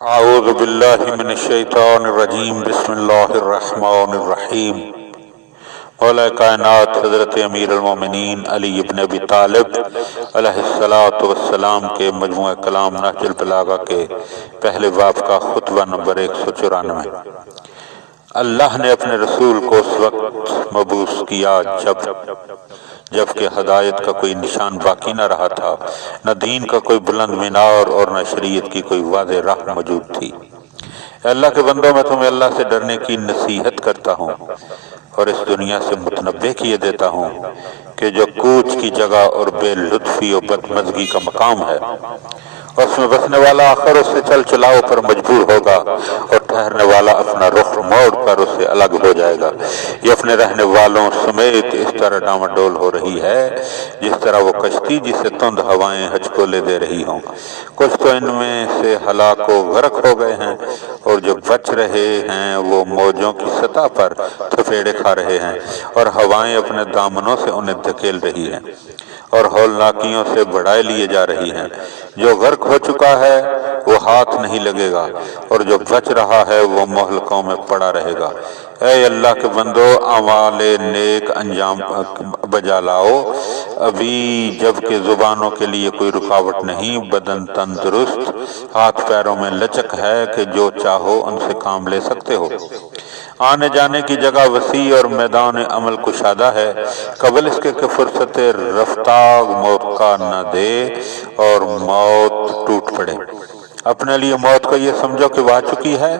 اعوذ باللہ من الشیطان الرجیم بسم اللہ الرحمن الرحیم۔ مولا کائنات حضرت امیر المومنین علی ابن ابی طالب علیہ السلام کے مجموعہ کلام نہج البلاغہ کے پہلے باب کا خطبہ نمبر 194۔ اللہ نے اپنے رسول کو اس وقت مبعوث کیا جبکہ ہدایت کا کوئی نشان باقی نہ رہا تھا، نہ دین کا کوئی بلند مینار اور نہ شریعت کی کوئی واضح راہ موجود تھی۔ اے اللہ کے بندوں، میں تمہیں اللہ سے ڈرنے کی نصیحت کرتا ہوں اور اس دنیا سے متنبہ کیے دیتا ہوں کہ جو کوچ کی جگہ اور بے لطفی و بدمزگی کا مقام ہے، اس میں بسنے والا آخر اس سے چل چلاؤ پر مجبور ہوگا اور ٹھہرنے والا اپنا رخ موڑ کر اس سے الگ ہو جائے گا۔ یہ اپنے رہنے والوں سمیت اس طرح ڈامڈول ہو رہی ہے جس طرح وہ کشتی جسے تند ہوائیں ہچکولے دے رہی ہوں۔ کچھ تو ان میں سے ہلاک و غرق ہو گئے ہیں، اور جو بچ رہے ہیں وہ موجوں کی سطح پر تھپیڑے کھا رہے ہیں، اور ہوائیں اپنے دامنوں سے انہیں دھکیل رہی ہیں اور ہولناکیوں سے بڑھائے لیے جا رہی ہیں۔ جو غرق ہو چکا ہے وہ ہاتھ نہیں لگے گا، اور جو بچ رہا ہے وہ مہلکوں میں پڑا رہے گا۔ اے اللہ کے بندو، اعمال نیک انجام بجا لاؤ ابھی جبکہ زبانوں کے لیے کوئی رکاوٹ نہیں، بدن تندرست، ہاتھ پیروں میں لچک ہے کہ جو چاہو ان سے کام لے سکتے ہو۔ آنے جانے کی جگہ وسیع اور میدان عمل کشادہ ہے، قبل اس کے کہ فرصت رفتاگ موت کا نہ دے اور موت ٹوٹ پڑے۔ اپنے لیے موت کو یہ سمجھو کہ وہ آ چکی ہے،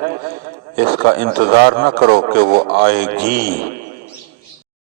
اس کا انتظار نہ کرو کہ وہ آئے گی۔